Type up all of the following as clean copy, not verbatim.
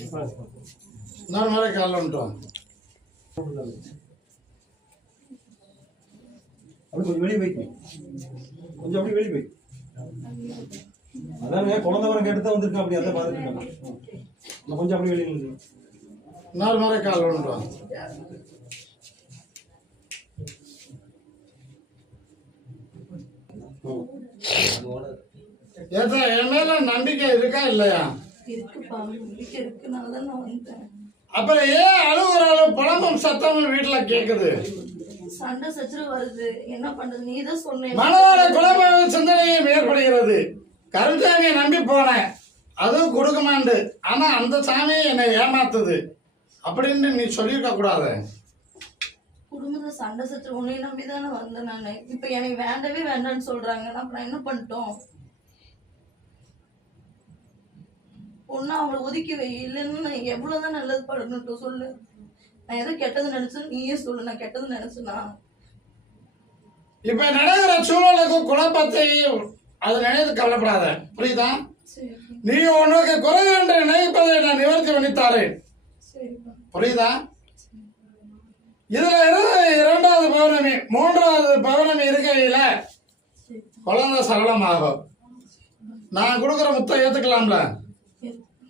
இன்னொரு மாதிரி காலைல வந்துட்டோம். அப்படி கொஞ்சம் வெளியே போய்க்கும், கொஞ்சம் அப்படி வெளியே போய். அதானே குழந்தை வரம் கேட்டு தான் வந்திருக்கேன். அப்படி அதான் பார்த்துட்டு கொஞ்சம் அப்படி வெளியே நின்று இன்னொரு மாதிரி காலைல வந்துட்டோம். என் மேல நம்பிக்கை இருக்கா இல்லையா? அப்புறம் ஏன் அழுகுறாளு? புலம்பும் சத்தமும் வீட்டுல கேக்குது, சண்டை சச்சரவு வருது, என்ன பண்றது? நீ தான் சொன்ன. மனதோட குழப்ப சிந்தனையும் ஏற்படுகிறது. கருஞ்சாமியை நம்பி போனேன், அதுவும் கொடுக்குமாண்டு. ஆனா அந்த சாமியை என்னை ஏமாத்துது அப்படின்னு நீ சொல்லியிருக்க கூடாது. குடும்பத்துல சண்டை சச்சரவு உன்னை நம்பிதானே வந்தேன் நானு. இப்ப எனக்கு வேண்டவே வேண்டான்னு சொல்றாங்க. அப்புறம் என்ன பண்ணிட்டோம்? ஒன்னா அவளை ஒதுக்கி வை. இல்லைன்னு நான் எவ்வளவுதான் நல்லது பண்ணட்டும் சொல்லு. நான் எதோ கெட்டது நினைச்சேன்னு நீயே சொல்லு. நான் கெட்டது நினைச்சேனா? இப்ப நடக்கிற சூழலுக்கு குழப்பத்தை அது நினைத்து கவலைப்படாத, புரியுதா? நீ உனக்கு குறை என்று நினைப்பதை நான் நிவர்த்தி பண்ணித்தாரு, புரியுதா? இதுல இரண்டாவது பௌர்ணமி மூன்றாவது பௌர்ணமி இருக்கையில குழந்தை சரளமாகும். நான் கொடுக்குற முத்தை ஏத்துக்கலாம்ல?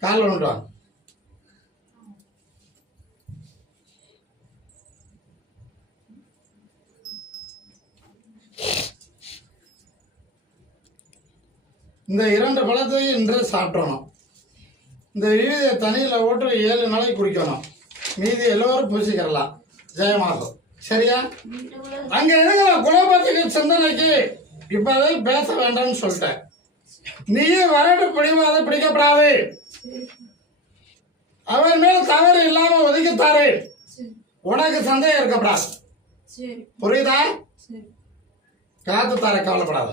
கால் ஒன்றா இந்த இரண்டு பழத்தையும் இன்று சாப்பிடணும். இந்த விவிதியை தண்ணியில் ஓட்டு 7 நாளைக்கு குடிக்கணும். மீதி எல்லோரும் பூசிக்கிறலாம், ஜெயமாகும். சரியா? அங்க இருக்கிற குலபத்துக்கு சிந்தனைக்கு இப்போதை பேச வேண்டாம்னு சொல்லிட்டேன். நீயே வரட்டு பிடிவாத பிடிக்கப்படாது. அவன் மேல தவறு இல்லாம ஒதுக்கித்தாரு. உனக்கு சந்தேகம் இருக்கப்படாது, புரியுதா? காத்து தர கவலைப்படாத.